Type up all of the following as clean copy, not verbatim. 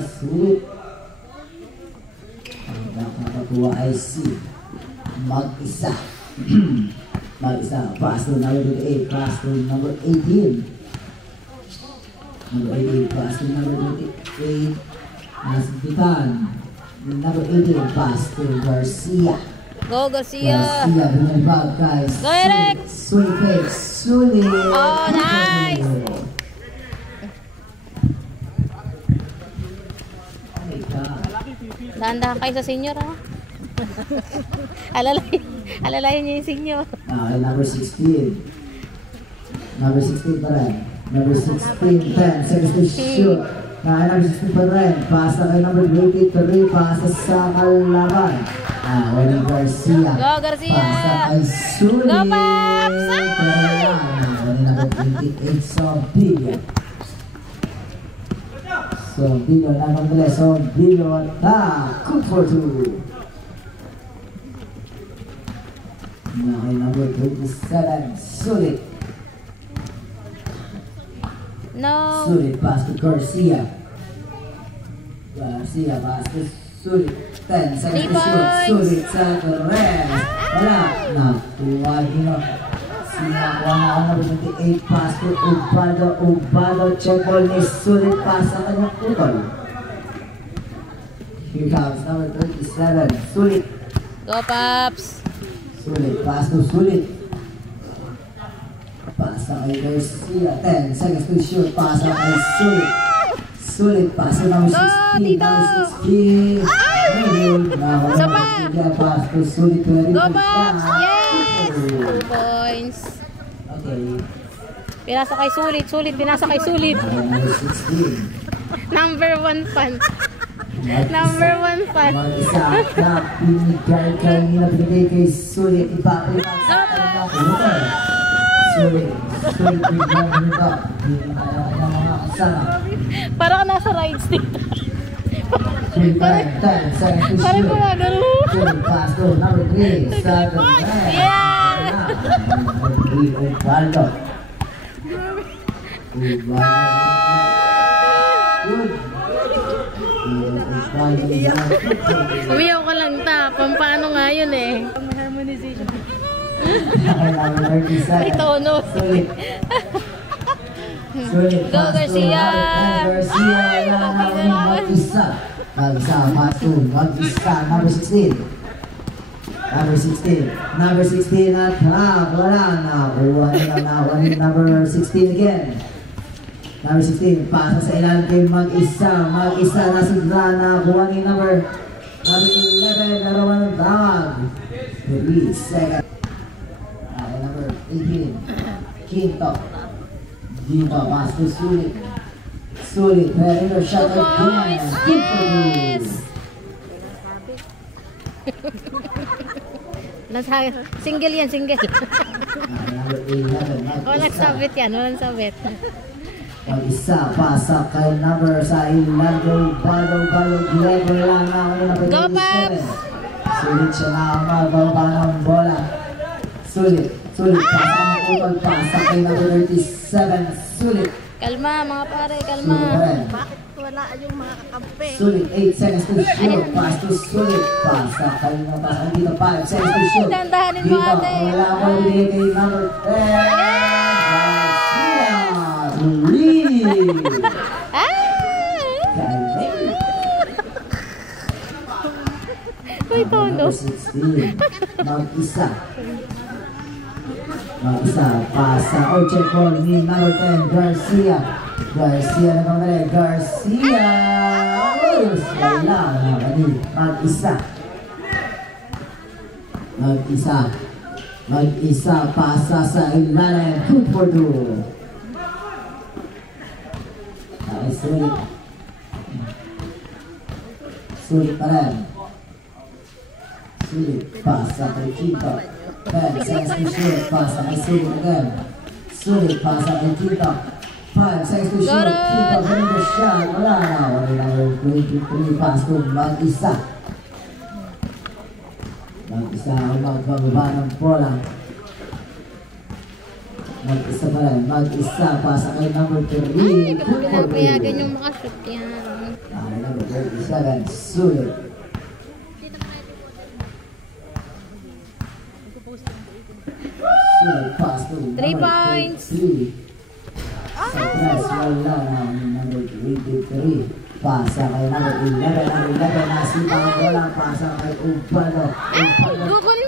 Sulit. Ang nakakatuwa ay si Mag-isa. Mag-isa. Pass to number 28. Pass to number 18. Number 18. Pass to number 28. Nasbitan. Number 18. Pass to Garcia. Go, Garcia! Garcia, binibag, guys. Go, Eric! Sulit. Sulit. Oh, nice! Dahan-dahan kayo sa senior, ha? Alalayan niyo yung senior. Okay, number 16. Number 16 pa rin. Number 16, 10 seconds to shoot. Number 16 pa rin. Pasa kay number 23. Pasa sa kalaban. Wally Garcia. Go, Garcia! Pasa kay Sulit. Go, Paps! Wally number 28, Sombillo. Sombillo na panggali. Sombillo attack. Good for 2. Okay, number 27, Sulit. No! Sulit, pass to Garcia. Garcia, pass to Sulit. 10 seconds to shoot. Sulit sa rest. Wala. Nakuha nyo. Sinakuha na ako number 28, pass to Ubado. Ubado, check ball ni Sulit, pass sa kanyang utol. Here comes number 37, Sulit. Go, Paps! Sulit, pass to Sulit. Pasa kay Garcia. 10 seconds to shoot. Pasa kay Sulit. Sulit, pasa number 16. Number 16. Sapa! Pass to Sulit. Go, Paps! Yes! 2 points. Okay. Pinasa kay Sulit. Sulit, pinasa kay Sulit. Number 16. Number 1 fan. Number 1 fan. Mag-isa na pinigay kay nila pinigay kay Sulit. Ipapalipag sa kanyang utol. Sulit. Sulit pinigay nito. Hindi na mga kasama. Parang nasa rides dito. Sulit pa rin. 10 seconds to shoot. Parang gumagano. Sulit, pass to number 3. Start the match. Yeah! Number 3, Ubaldo. Ubaldo. Good. Umiyaw ka lang ta. Pampano nga yun eh. Harmonization. Ay, tono. Sulit. Sulit. Go, Garcia! Garcia. Mag-isa. Mag-isa. Mag-isa. Number 16. Number 16. Number 16 at wala na. Nakuha ni number 16 again. Number 16, pasa sa ilan kay Mag-isa. Mag-isa na sigla na kuha ni number 11, narawan ng tawag. 3 seconds. Okay, number 18, Quinto. Quinto, pass to Sulit. Sulit, ready to shot again. Good for you. Single yan, single. Number 11, Walang Mag-isa. sabit yan, walang sabit. Mag-isa, pasa kay number sa ilan kay Balo, Diego lang na Go, Paps! Sulit siya na ang magbaba ng bola. Sulit, pasa ng utol, pasa kay number 37, Sulit. Kalma, mga pare, kalma. Sulit pa rin. Bakit wala yung mga kakampi? Sulit, 8 seconds to shoot, pass to Sulit. Pasa kay number, pasa dito 5 seconds to shoot. Dandahanin mo, Dito, ate. wala ko ibigay kay number 10. Uy, tono. 16. Mag-isa. Mag-isa. Pasa. O, check ball ni number 10, Garcia. Garcia na panggali. Garcia! Wala. Mag-isa. Mag-isa. Mag-isa. Pasa sa ilalim. Good for 2. Okay, sulit. Sulit pa rin. Sulit, pasa kay Quinto. 10 seconds to shoot, pasa kay Sulit again. Sulit, pasa kay Quinto. 5 seconds to shoot, Quinto, ganun na siya. Wala na, wala number 23, pass to Mag-isa. Mag-isa ang magbaba ng bola. Mag-isa pa rin, Mag-isa, pasa kay number 3. Ay, kapag pinapayagan yung makashoot yan. Number 27, sulit. Sulit, pass to 3 points. 3. Surprise, wala na number 23. Pasa kay number 11. Number 11 na si Pangola. Pasa kay Ubalo.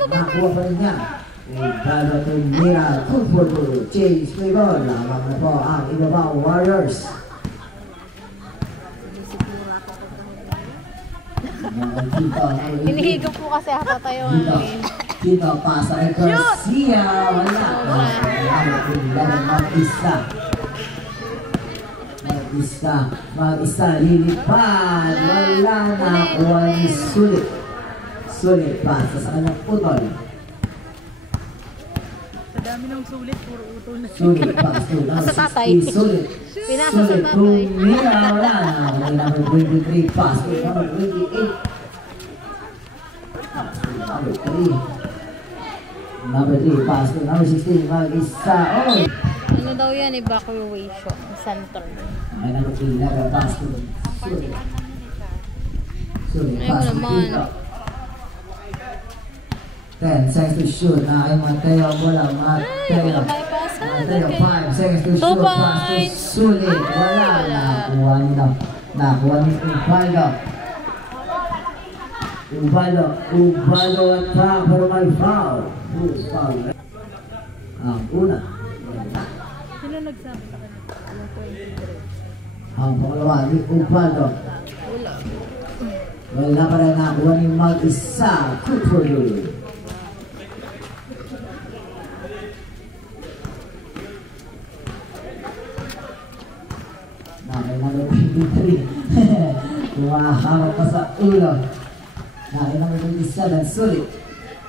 Nakuha pa rin niya. Ubalo tumira. Comfortable. Change play ball. Lamang na po ang Ibabaw Warriors. Hinihigop po kasi ako tayo. Dito, pasa kay Garcia. Wala. Mag-isa, lilipad. Wala na. Kuha ni Sulit. Sulit, pasa sa kanyang putol. Sa dami ng sulit, puro utol na. Sulit, pasa. Sa tatay. Sulit. Pinasa sa Sulit, tatay. tumira. Wala na. May number 23, pasa. Number 28. Number 3. Number 3, pass to number 16, mag-isa. Oh! Ano daw yan? Evacuation center. Ay, number 11, pass to Sulit. Sulit, Ayaw pass to naman. Tito. 10 seconds to shoot. Na kay Mateo, wala. Mateo. May pasa. Mateo, 5 seconds to 2 shoot. Pass to points. Sulit. Wala. Nakuha nila. Nakuha ni Ubalo. Ubalo attack pero may foul. Foul. Ang una. Sino nagsabi sa kanya? Yung 23. Ang pangalawa ni Ubalo. Wala. Wala pa rin nakuha ni mag-isa. Good for you. Number 23. Kumahamap pa sa ulo. Number 27. Sulit.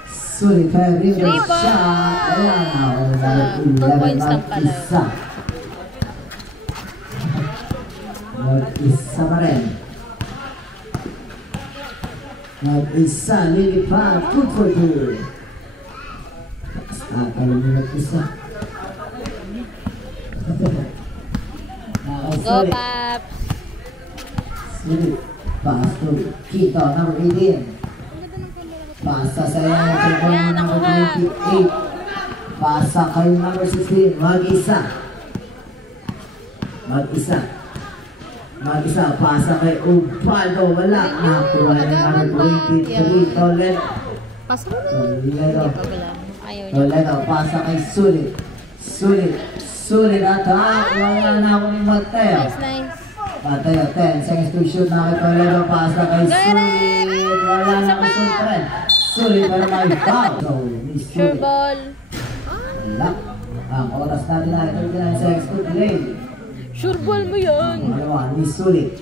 Sulit kaya rin yung shot. Wala na. 2 points lang pala. Mag-isa. Mag-isa pa rin. Mag-isa. Lilipad. Good for you. Kalau mo mag-isa. Go, Paps! Sulit. Pass to Kito, number 18. Pasa sa number 28. Pasa kay number 16. Mag-isa. Mag-isa. Mag-isa. Pasa kay Ubalo. Wala. Nakuha ni number 23. Toledo. Pasa mo na. Toledo. Ayaw niya. Toledo. Pasa kay Sulit. Sulit. Sulit at wala na ako ni Mateo. Nice. Mateo, 10 seconds to shoot na kay Toledo. Pasa kay Sulit. Wala na ako Sulit. Sulit pero may foul. So, Miss Sure Sulit. ball. Wala. Ang oras natin ay 39 seconds to delay. Sure ball mo yun. Dalawa, Miss Sulit.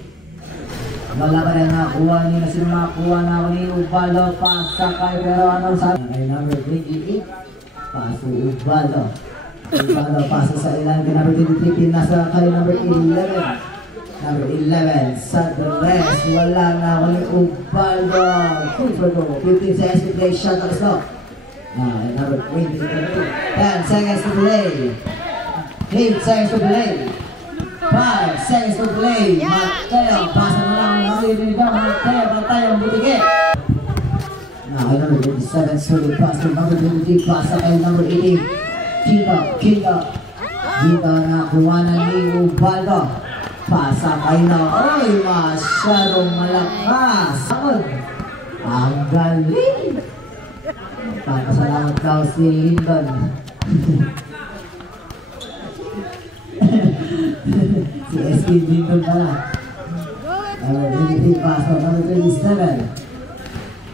Wala pa rin nakuha niya na sila makakuha na ako ni Ubalo. Pasa kay pero ano sabi? Kay number 28. Pasa Ubalo. Ubalo pasa sa ilan. Kay number 23. Nasa kay number 11. Number 11, sa the rest, wala na ako ni Ubalo. Good for go. 15 seconds to play, shot on the stop. Number 20, 10 seconds to play. 8 seconds to play. 5 seconds to play. Mateo, pasa mo lang. Marinig ka, Mateo, ang butige. Kay number 27, solid pass to number 23, pasa kay number 18. Kinga. Dito nakuha na ni Ubalo. Pasa kay na, oy, masyadong malakas. Ang galing. Papasalamat daw si Lyndon. Si SK Lyndon pala. Number 23, pasa, number 27.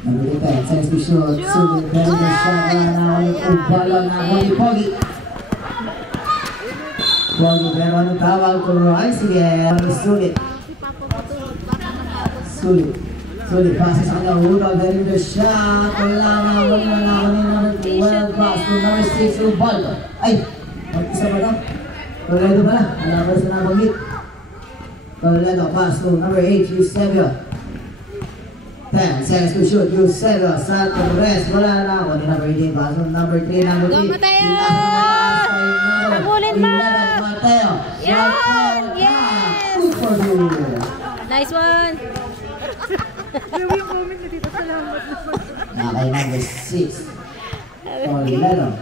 Number 10, seconds to shoot. Sulit, very good shot. Na ulit Ubalo na ulit Pogi. Pogi, pero anong tawag ko? Ay, sige. Sulit. Sulit, pasa sa kanya. Udol, very good shot. Wala na ulit na number 12. Pass to number 6, Ubalo. Ay, mag-isa pa lang. Toledo pala. Alam sa nabanggit. Toledo, pass to number 8, Eusebio. 10 seconds to shoot. Eusebio sa Torres. Wala na ako ni number 18. Pass to number 3, number 3. Go, Mateo! Pagulin mo! Mateo. Yan! Yes! Good for you. Nice one! Grabe yung comment na dito. Salamat naman. Nakay number 6. Toledo.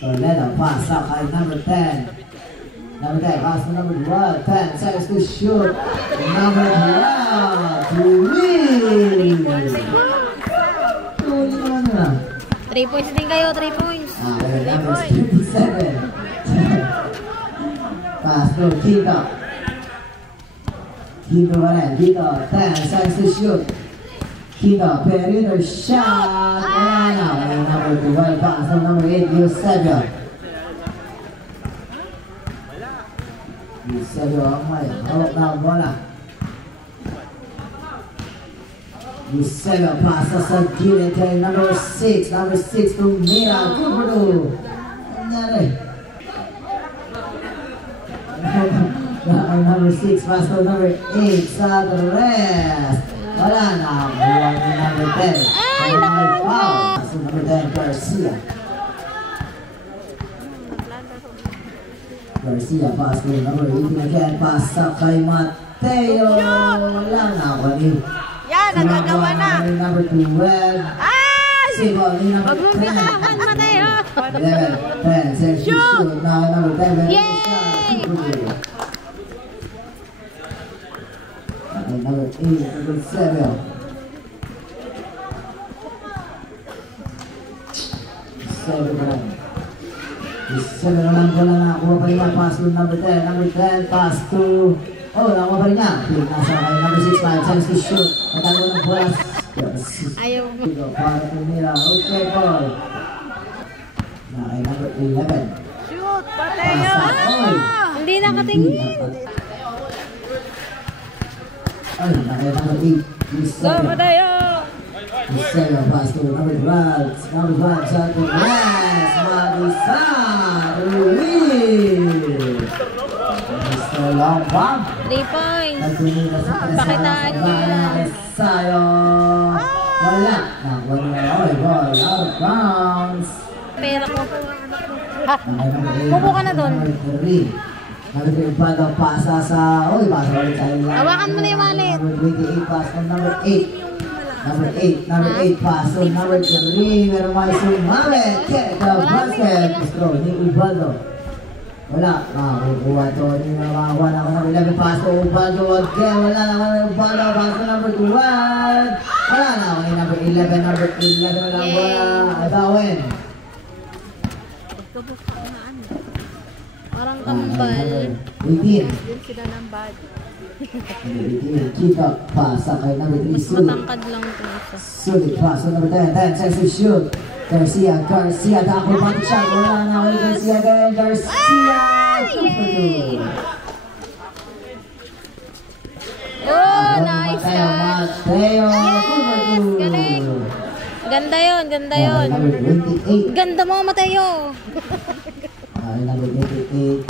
Toledo, pass out kay number 10. Number 10, pass to number 12. 10 seconds to shoot. Number 12 to win. Tuloy naman na. 3 points din kayo, 3 points. Okay, number 57. Pass to Kito. Kito pa rin. Kito, 10 seconds to shoot. Kito, perimeter shot. Wala na. Okay, number 12, pass to number 8, Eusebio. Eusebio ang may hawak na ang bola. Eusebio pasa sa gilid kay number 6. Number 6 to Mira. Kumpado. Nangyari. Ang number 6 pass to number 8 sa rest. Wala na. Buwan ni number 10. Ay, nakuha. Pass to number 10, Garcia. Garcia pass to number 18 again. Pass sa kay Mateo. Wala na. Wali. Yan, nagagawa na. Number 12. Ay! Sigo ni number Huwag mong 10. bitahan, Mateo! 11, 10, says shoot. Now number 10. Yay! Number 8, number 7. 7 7 na lang bola na. Kuha pa rin niya. Pass to number 10. Number 10. Pass to... Oh, nakuha pa rin niya. Nasa kay number 6. 5 chance to shoot. Natago ng bola. Ayaw mo. Para tumira. Okay, ball. Nakay number 11. Shoot! Mateo! Hindi nakatingin. Ay, nakay number 8. Go, Mateo! Eusebio pass to number 12. Number 5 shot to Wes. Magusan. Ruiz. Mr. Long Bomb. 3 points. Pakitaan niyo. Sayong. Wala. Nakuha na yung ball. Out of bounds. Pera ko. Kubo ka na doon. Number 3. Number 3 pa daw pasa sa... Uy, pasa ulit sa ilan. Hawakan mo na yung wallet. Number 28 pass from number 8. Number 8 pass from number 3. Meron may sumamit. Get the basket. Throw ni Ubaldo. Wala. Kukuha to. Hindi na makakuha na ako ng 11 pass to Ubaldo. Again, wala na ako ng Ubaldo. Pass to number 12. Wala na ako ng number 11. Number 11 na lang wala. Adawin. Parang kambal. 18. Yun sila ng bad. Kita pasa kay number 3 Sulit. Matangkad lang ito. Sulit pass to number 10. 10 seconds to shoot. Garcia. Dako pa siya. Wala na ako Garcia again. Garcia. Yay! Oh, nice shot. Mateo. Yes! Galing. Ganda yun, ganda yun. Number 28. Ganda mo, Mateo. Number 28.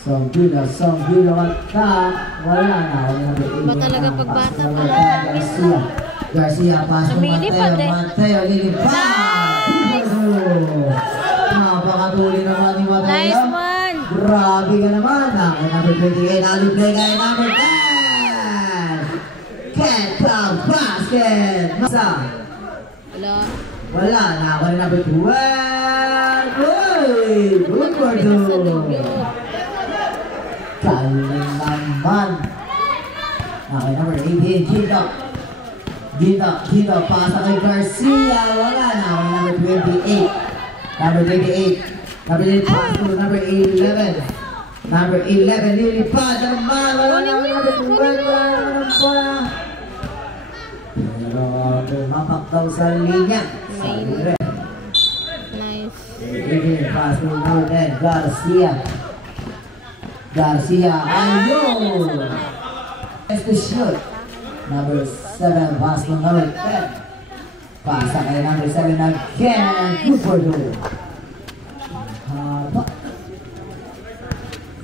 Sombilo attack. Wala na. Number 8. Ba talaga pagbata pa? Garcia pass to Lumilipad Mateo. eh. Mateo lilipad. Napakatuli naman ni Mateo. Nice one. Grabe ka naman. Number 28. Naliplay kay number 10. Get the basket. Masa. Wala. Wala na ako na number 12. Uy! Good for two. Galing naman. Okay, number 18. Gito. Pasa kay Garcia. Wala na ako na number 28. Number 28. Number 8 pass to number 11. Number 11. Lilipad naman. Wala na ako na number 12. Wala na ako ng bola. Pero tumapak daw sa linya. Nice. Pass to number 10, Garcia, ayun! Next to shoot. Number 7, pass to number 10. Pasa kay number 7 again. Good for two. Haba.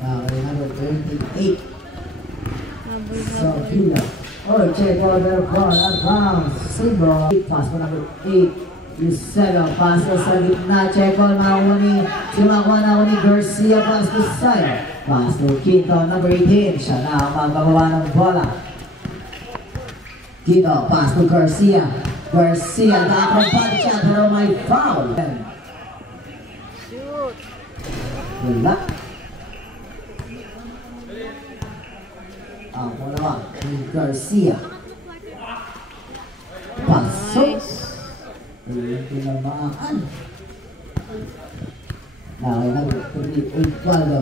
Okay, number 28. So, Pila. Oh, check over ball at bounds. Single. Pass to number 8. Eusebio, pass sa gitna. Check on, makuha ni Garcia, pass to side. Pass to Quinto, number 18. Siya na ang magbababa ng bola. Quinto, pass to Garcia. Garcia, na-acrobatic siya pero may foul. Wala. Ang pangalawa, Garcia. Pasok. Tinamaan. Ubaldo.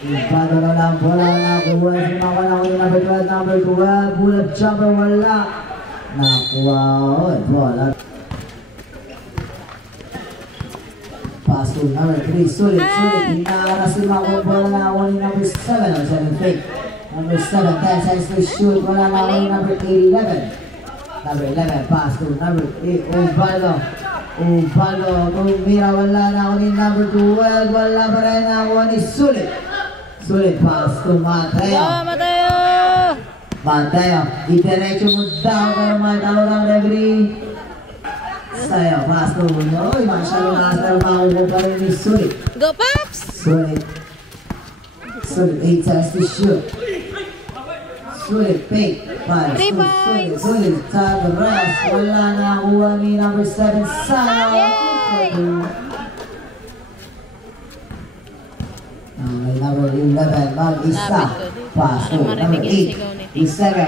Ubaldo na lang. Bola na nakuha. Sumawa na ako yung number 12. Bullet jumper. Wala. Nakuha. Bola. Pass to number 3. Sulit. Hinakasin ako. Bola na ako yung number 7. Ang 7 fake. Number 7. 10 seconds to shoot. Wala na ako yung number 11. Number 11. Pass to number 8. Ubaldo. Tumira, wala na ako ni number 12, wala pa rin ako ni Sulit. Sulit, pass to Mateo. Mateo, itiretso mo daw para matawag ang referee. Sayo, pass to Uy, masyado master, makuha pa rin ni Sulit. Go, Pops! Sulit, 8 seconds to shoot. Sulit, fake. Sulit, sa the rest. Wala na nakuha ni number 7, Sayo. May number 11, mag-isa. Pass to number 8. Yusebe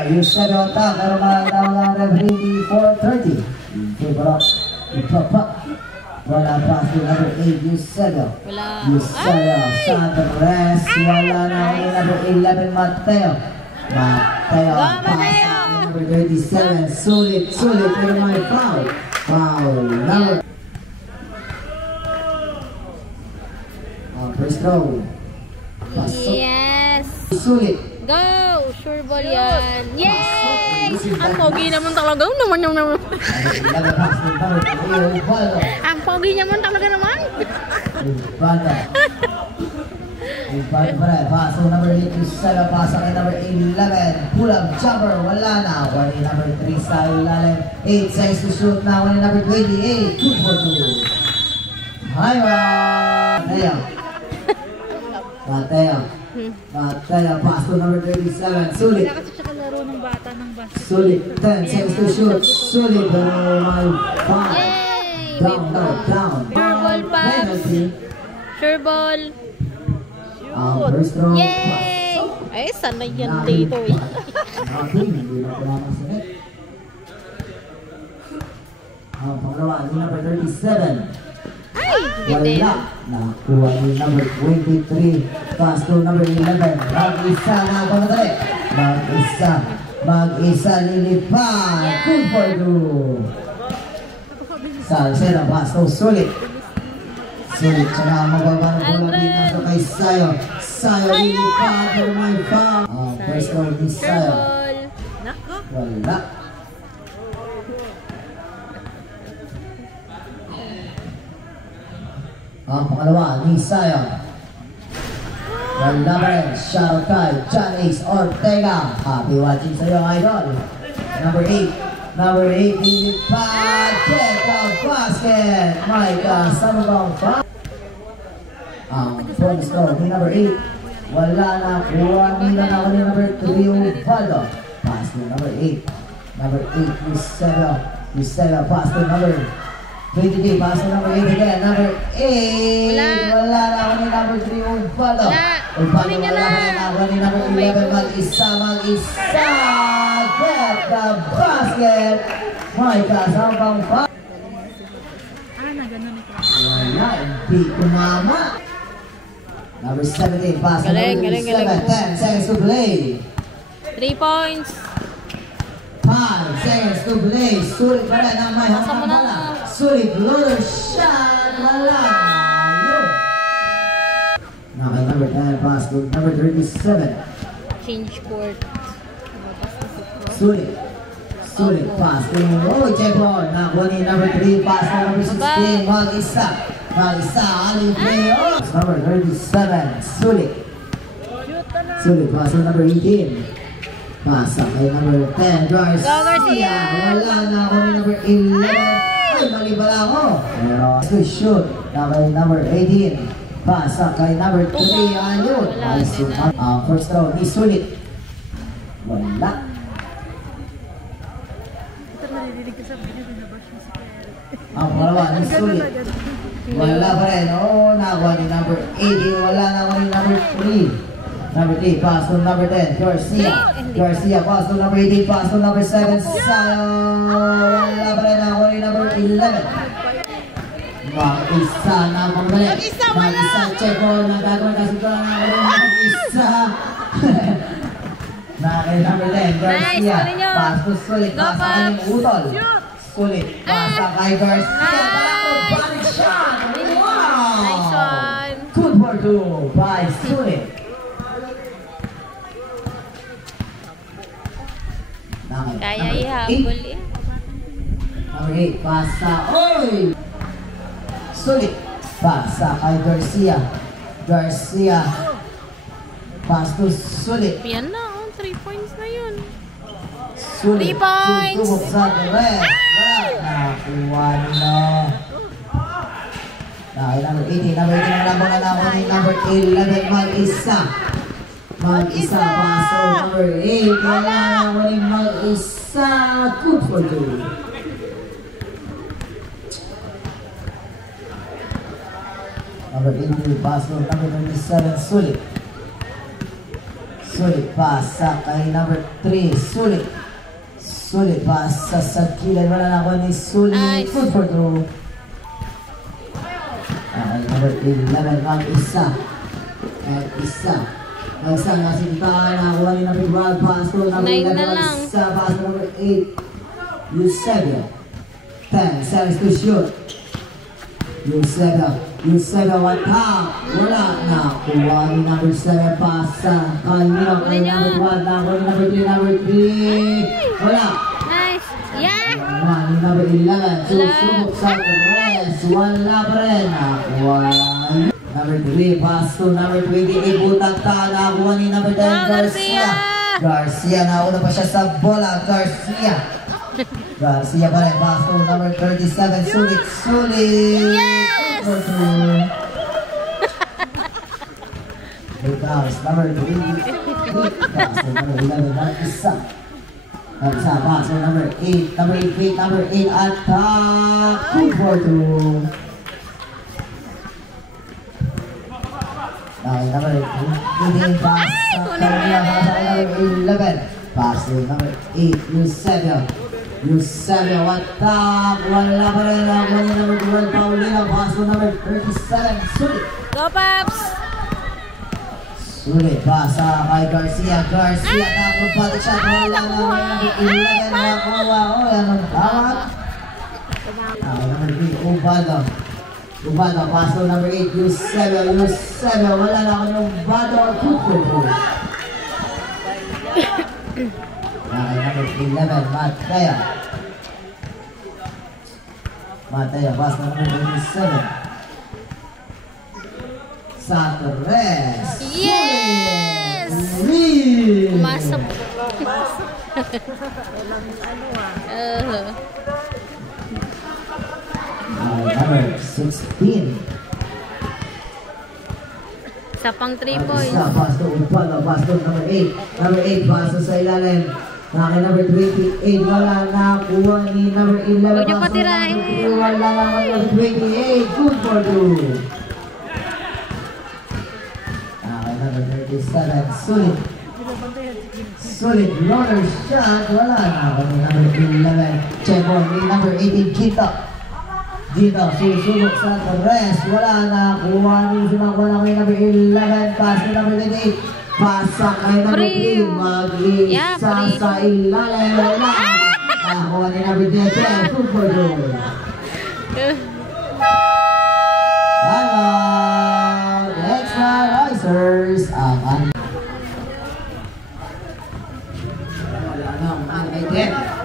on top. Pero magandang lang referee 4:30. Ipapa. Wala pass to number 8, Yusebe. Sa the rest. Wala na ni number 11, Mateo. Mateo, number 37, sulit, pero may foul. Number. First throw. Pasok. Yes! Sulit. Go! Sure ball yan. Yay! Ang pogi naman talaga naman. Ang pogi naman talaga naman. Pass to number 8, Yusebe. Pass kay number 11. Pull up jumper. Wala na. Wala number 3 sa ilalim. 8 seconds to shoot na. Wala number 28. 2 for 2. Mateo. Pass to number 37. Sulit. Kasi siya kalaro ng bata ng bata. Sulit. 10 seconds to shoot. Sulit. Pero may foul. Yay! Down. Sure ball, Pops. Sure ball. First throw. Yay! Ay, sanay yan dito eh. Hindi na pala masinit. Ang pangalawa, ni number 37. Ay! Hindi. Wala. Nakuha ni number 23. Pass to number 11. Mag-isa na pamatali. Mag-isa lilipad. Good for two. Salsera, pass to Sulit. Sulit, tsaka magbabalang bola dito kay Sayo. Sayo lilipad for my foul. First throw ni Sayo. Wala. Ang pangalawa ni Sayo. Wala pa rin. Shoutout kay John Ace Ortega. Happy watching sa'yo, idol. Number 8, lilipad. Get out basket. My God, saan mo bang foul? Ang bonus throw ni number 8. Wala na. Kuha nila na ako ni number 3, Ubaldo. Pass to number 8. Number 8, Yusebe. Pass to number 23. Pass to number 8 again. Number 8. Wala na ako ni number 3, Ubaldo. Ubaldo wala na ako ni number 11. Mag-isa. Get the basket. My God, saan bang foul? Na ganun ito. Wala, hindi kumama. Number 17, pass to number 7, 10 seconds to play. 3 points. 5 seconds to play. Sulit pa rin ang may hanggang bola. Sulit, low shot, wala. Okay, number 10, pass to number 37. Change court. Sulit, pass to Jebon. Nakuha ni number 3, pass to number 16. Mag-isa, aling playoff. Number 37, Sulit, pass to number 18. Pass kay number 10, Garcia. Wala na ako ni number 11. Uy, mali pala ako. Pero, good shoot. Number 18. Pasa kay number 3. Ayun. Ay, first round, isulit. Wala. Ito narinig ko sa video, binabash mo si Kyle. Ang pangalawa, isulit. Wala pa rin. Oo, nakuha ni number 18. Wala nakuha ni number 3. Number 3, pass to number 10, Garcia. Garcia, pass to number 18, pass to number 7, sayang. Wala pa rin ako ni number 11. Mag-isa na pambalik. Mag-isa, Checo. Nagagawin kasi ko lang ako ng mag-isa. Nakay number 10, Garcia. Pass to Sulit. Pass sa kanyang utol. Sulit. Pass sa kay Garcia. Balik shot. Wow! Good for 2 by Sulit. Kaya ihabol eh. Number 8, pasa. Oy! Sulit. Pasa kay Garcia. Garcia. Pass to Sulit. Yan na, 3 points na yun. Sulit. 3 points! Susubok sa rest. Wala. Nakuha nila. Number 18. Number 18 ang laban na ako ni number 11. Mag-isa. Mag-isa. Paso number 8. Wala na ako ni mag-isa. Good for 2. Number 18, pass to number 27, Sulit. Sulit, pasa kay number 3, Sulit. Sulit, pasa sa kilid. Wala na ako ni Sulit. Nice. Good for 2. Number 11, mag-isa. Mag-isa. Mag-isa, nasintahan. Nakakuha ni number 12, pass to number 11, mag-isa. Pass to number 8, Eusebio. 10 seconds to shoot. Eusebio, one top. Wala na. Kuha ni number 7. Pasa. Kanina kay number 1. Nakuha ni number 3. Number 3. Wala. Nice. Yeah! Nakuha ni number 11. Susubok sa rest. Wala pa rin. Nakuha number 3. Pass to number 28. Butang ta. Nakuha ni number 10. Garcia. Garcia. Nauna pa siya sa bola. Garcia pa rin. Pass to number 37. Sulit. Yes! Pass number 3. Pass to number 11. Mag-isa. Pass to number 8. Number 8. Number 8. Attack. Good for 2. Number 18. Pass sa kanya. Pass sa number 11. Pass to number 8. Eusebio, attack. Wala pa rin ako ni number 12, Paulina. Pass to number 37, Sulit. Go, Paps! Sulit, pasa kay Garcia. Garcia, nakapagpati siya. Wala na ako ni number 11. Nakakuha. O, yan ang tawag. Number 3, Ubado, pass to number 8, Eusebio. Wala na ako ni Ubado. Kukupo. Number 11, Mateo, pass number 27. Sa tres. Yes! Pumasok. Number 16. Sa pang 3 points. Pass to Ubado, pass to number 8. Number 8, pass sa ilalim. Naki number 28, wala na. Kuha ni number 11. Huwag niyo patirahin. Wala na number 28. Good for 2. Naki number 37. Sulit. Runner shot. Wala na. Kami number 11. Check on ni number 18. Gito, susulok sa rest. Wala na. Kuha ni sumakuha na kay number 11. Pass ni number 28. Pasak kay number 3, mag-isa sa ilalim. Wala. Nakakuha ni number 10, super goal. Hello, the extra risers. Wala nang item.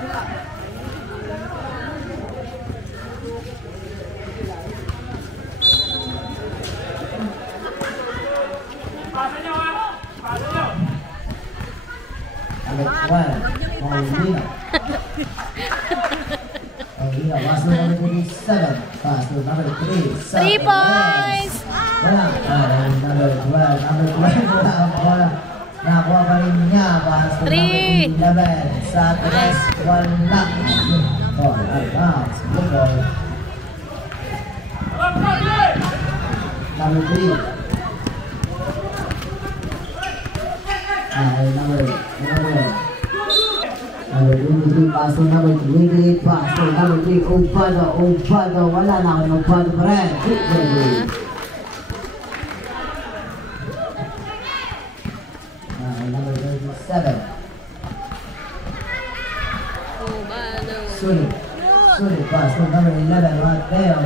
Paulina. Mahina, pass to number 27. Pass to number 3. 3 points! Wala. Number 12. Number 12. Wala. Nakuha pa rin niya. Pass to number 11. Sa tres, wala. Oh, advance. Good ball. Number 3. Number 23, pass to number 28, pass to number 3, Obado, wala na ako ng Obado pa rin. Number 27. Sulit, pass to number 11, Mateo,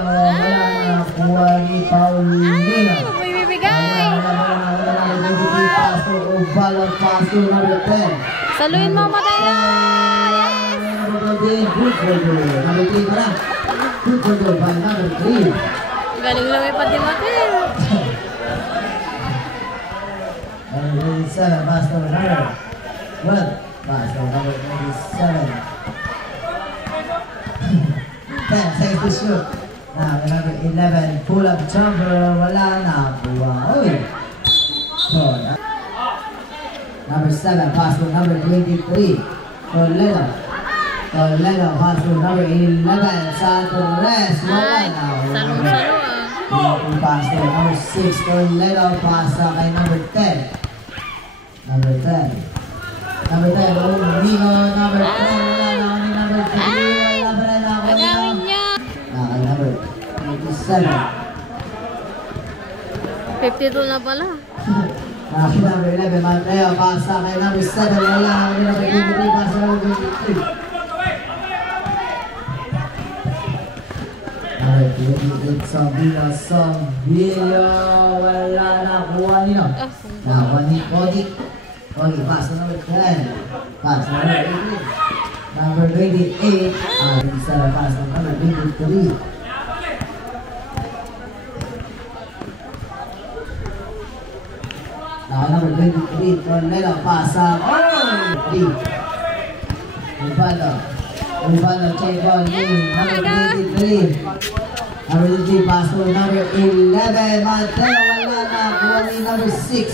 wala na kuha ni Paulina. May bibigay! Pass to Obado, pass to number 10. Saluin mo, Mateo! Yes! Good for you. Number 3 pala. Good for you by number 3. Galing lumipad ni Mateo. Number 27, pass to number 1. Pass to number 27. 10 seconds to shoot. Now, number 11, pull-up jumper. Wala na. Uy. Number 7, pass to number 23, Toledo, pass to number 11, Santos, wala na. Salong-salo Pass to number 6, Toledo, pass kay number 10. Number 10, Nino, number 10, wala na. Number 3, wala pa rin ako. Agawin niya. Kay number 27. 52 na pala. Number 11, Mateo, pasa kay number 7, wala ako nila kay 23, pasa kay number 23. Number 28, Sombillo, wala na kuha nila. Nakuha ni Cody, pasa number 10, pasa number 18. Number 28, 27, pasa number 23. Number 23, Toledo, pasa. Oh! Ubalo, check on in. Number 23. Number 23, pass to number 11. Mateo, wala na. Kuha ni number 6.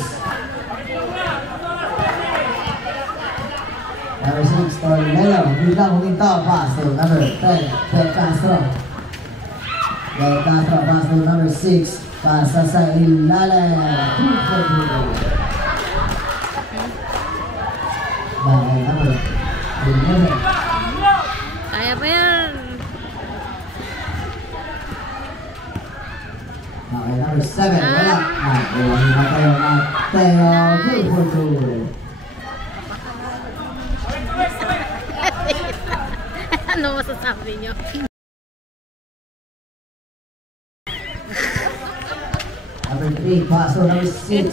Number 6, Toledo. Huminto. Pass to number 10. Del Castro, pass to number 6. Pasa sa ilalim. Bakit number 11. Kaya pa yan. Bakit number 7. Wala. Nakuha na kayo. Mateo. Good for two. Ano masasabi niyo? Number 3, pass to number 6.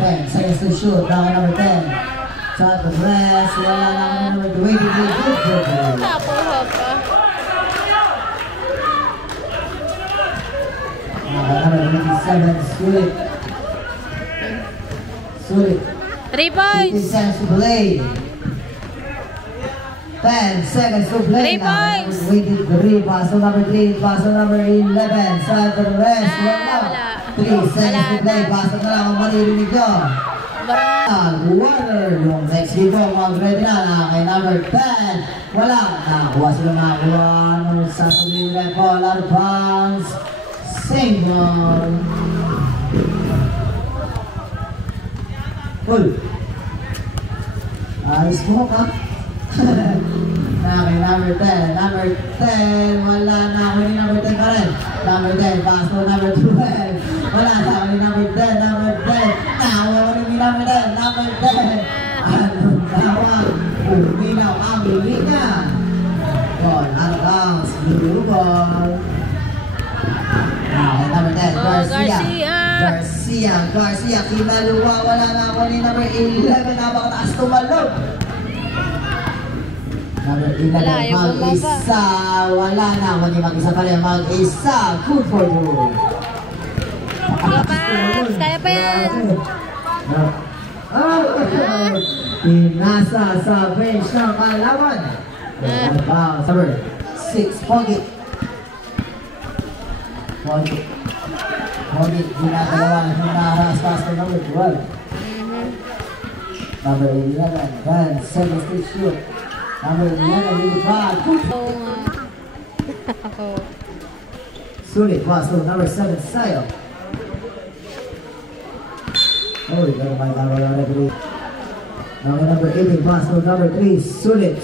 10 seconds to shoot. Down number 10. Shot the glass. Wala na number 23. Good for two. Nakuha pa. Number 27, Sulit. 3 points. 15 seconds to play. 10 seconds to play. 3 points. Number 23, pass to number 3. Pass to number 11. Shot the glass. Wala. 3 seconds to play. Pass na lang ang maririnig nyo. Water. Yung Mexico, mag-ready na kay number 10. Wala. Nakuha sila makakuha. Sa pag-iwag po, out of bounds. Single. Full. Ayos mo ka. Okay, number 10. Number 10. Wala na ako ni number 10 pa rin. Number 10. Pass to number 12. Wala na ako ni number 10. Number 10. Nakuha ko ni number 10. Number 10. Anong tawag? Uminaw ang linya. Ball out of bounds. Blue ball. Okay, number 10. Garcia. Kinaluwa. Wala na ako ni number 11. Napakataas tumalog. Number 11, mag-isa. Wala na ako ni mag-isa pa rin. Mag-isa. Good for you. Kaya pa yan. Pinasa sa bench ng kalaban. Saber. 6, Pogi. Pogi, ginagawa, hinaharas pass to number 12. Number 11, Van, 7 still shoot. Number 11, really bad. Oo nga. Sulit, pass to number 7, Sayo. Oh, you got my number referee. Now number 18, pass to number 3, Sulit,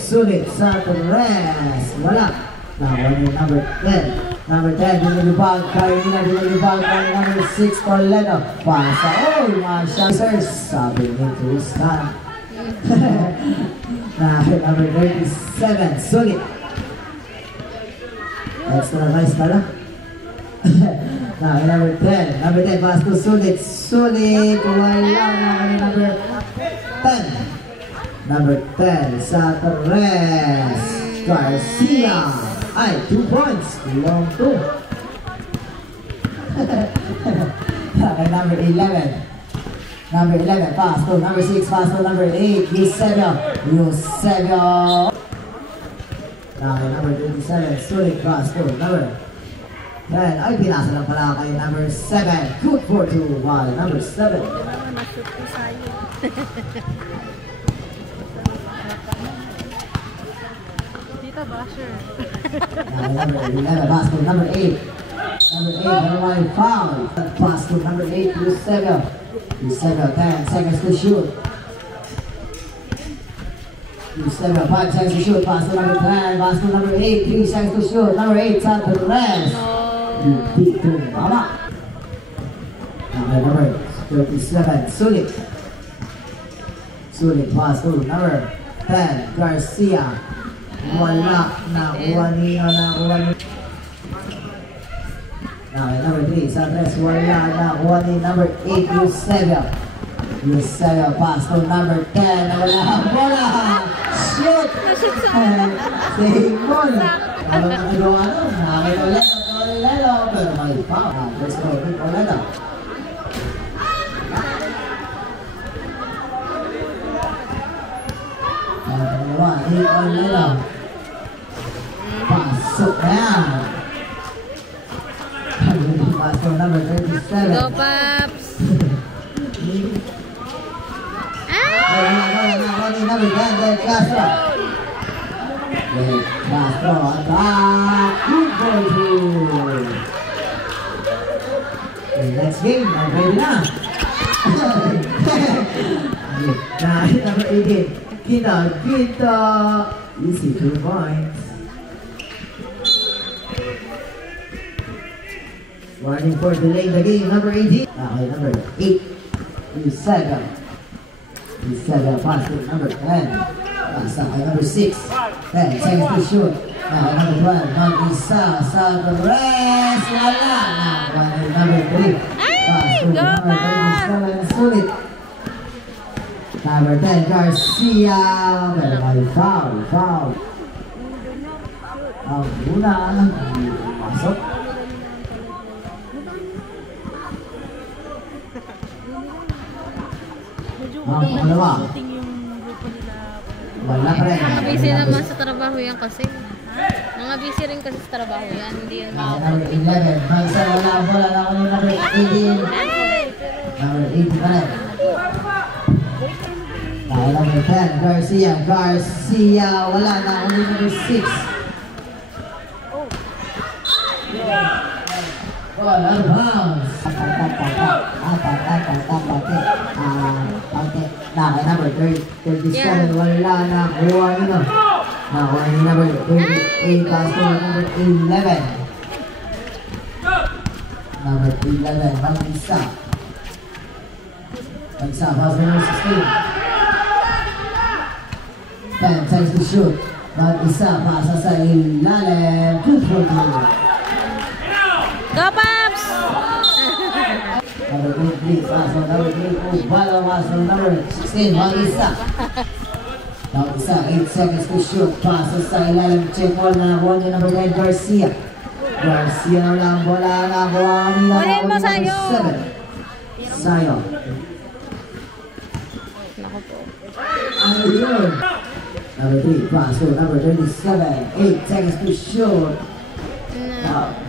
sa rest. Wala. Now on your number 10. Number 10, binilibag, Carolina, number 6, Orlando. Pasa, oh, mga shooters. Sabi ni Tristan. Number 37, Sulit. Extra nice pala. Number 10, pass to Sulit, wala na number 10. Number 10, sa Torres, Garcia. Ay, 2 points, long 2. Number 11, pass to number 6, pass to number 8, Eusebio. Number 27, Sulit, pass to number 10. Ay, pinasa lang pala kay number 7. Good for 2 while number 7. Nashoot ko sa'yo. Dito ba? Sure. Number 11, pass to number 8. Number 8, foul. Pass to number 8, Eusebio, 10 seconds to shoot. Eusebio, 5 seconds to shoot. Pass to number 10, pass to number 8, 3 seconds to shoot. Number 8, Santos. Dito, mama. Number 37, Sulit, pass to number 10, Garcia. Wala na, number 3, Santos, wala na, number 8, Eusebio, pass to number 10, wala, shoot! Save ball! Nakakita ulit, pero may foul. Let's go, Orlando. Orlando. Pasok na yan. Pasok number 37. Go, Paps! Number 10, Castro. Castro, attack. Good for 2. Next game, ready na. Number 18, Kita. Easy, 2 points. Warning for delaying the game, number 18. Okay, number 8, Eusebio, pass to number 10. Pass kay number 6. 10 seconds to shoot. Number 12, mag-isa sa Torres. Wala na. Number 3. Pass to number 37, Sulit. Number 10, Garcia. Pero may foul. Ang una, pasok. Ang pangalawa. Wala pa rin. Mga busy naman sa trabaho yan kasi. Mga busy rin kasi sa trabaho yan. Hindi yan Number 11. Magsa, wala na ako yung number 18. Number 18 pa rin. Number 10, Garcia. Wala na ako yung number 6. Out of bounds. Number 37, wala na. Kuha nyo. Nakuha nyo number 28, pass to number 11. Number 11, mag-isa. Pass to number 16. 10 seconds to shoot. Mag-isa, pasa sa ilalim. Good for 2. Go, Paps! Number 23, pass on number 3, Bala, pass on number 16, mag-isa. Mag-isa, 8 seconds to shoot, pass sa ilalim, check ball na nakuha niya number 9, Garcia na lang, bola na nakuha niya number 7. Sayo. Naku po. Ano yun? Number 3, pass to number 37. 8 seconds to shoot.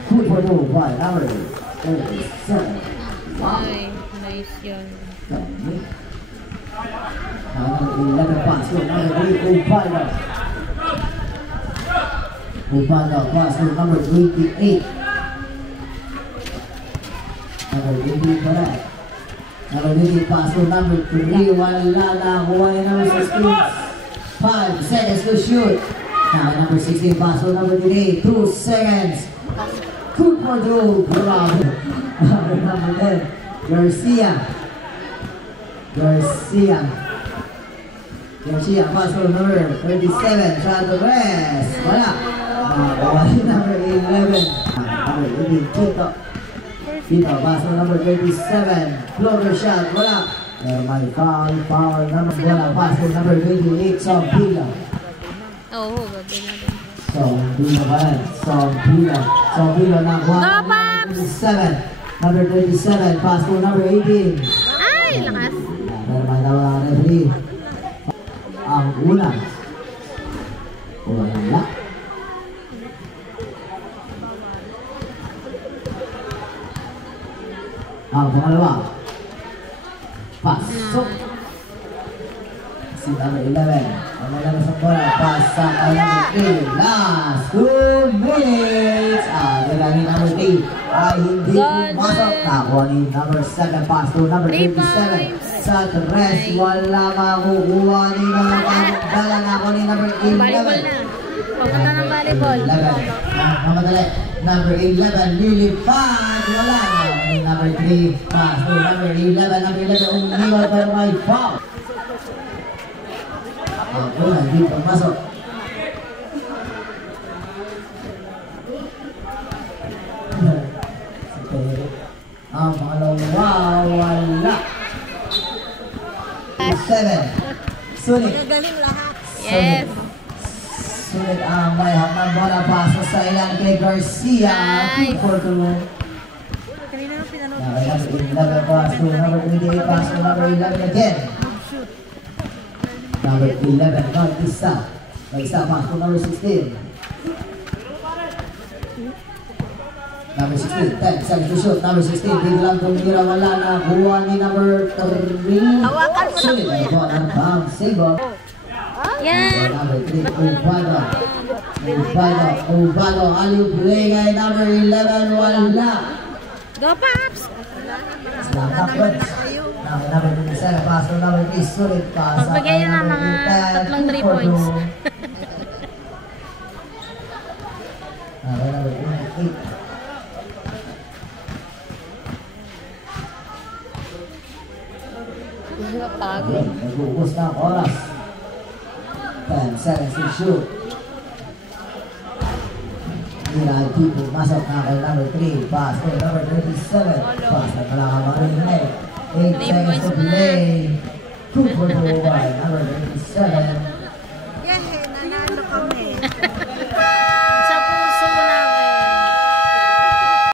Good for 2 by number 37. Wow. Ay, nice yun. Number 11 pass to number 3, Upano. Upano pass to number 28. Number 28 correct. Number 28 pass to number 3, wala na, kuha ni number 16. 5 seconds to shoot. Now number 16 pass to number 28, 2 seconds. Good for 2, bravo. Number 10, Garcia pass to number 37, try to rest. Wala. Number 11. Number 18, Tito pass to number 37. Floater shot. Wala. May foul. Number 1 pass to number 28, Sompila. Oo, gabi na din. Sompila ba yan? Sompila na kuha. Number 27. Number 27 pass to number 18. Ay, lakas. May nawala na referee. Ang una. Wala. Ang pangalawa. Pasok. Si number 11. Ang mga sa bola. Pasa kay number 3. Last 2 minutes. Nilangin number 3. Ay hindi pumasok. Nakuha ni number 7. Pass to number 27. Sa rest, wala makukuha ni number 10. Dala na ako ni number 11. Volleyball na. Papunta ng volleyball. 11. Mamadali. Number 11, nilipad. Wala na. Number 3, pass to number 11. Number 11, umiwan pero may foul. Ang una, hindi pumasok. Ang pangalawa, wala. 7. Sulit. Galing lahat. Yes. Sulit ang may hakang bola paso sa ilan kay Garcia. Nice. 2 for 2. Kanina nang pinanood. Number 11 pass to number 28 pass to number 11 again. Number 11, not isa. Isa pass to number 16. Number 16, 10 seconds to shoot. Number 16, biglang tumira, wala na. Buwan ni number 3. Hawakan mo Sulit ang bola ng bounce. Single. Yan. Number 3, Ubado. Aliw play kay number 11, wala. Go, Paps! Number 27, pass to number 3, sulit pass. Pagbigay yun ng mga tatlong 3 points. Number 28. Pagod. Nag-uubos na ang oras. 10 seconds to shoot. Hindi pumasok na kay number 3. Pass to number 37. Pass na pala ka marinay. 8 seconds to play. 2 for 2 by number 37.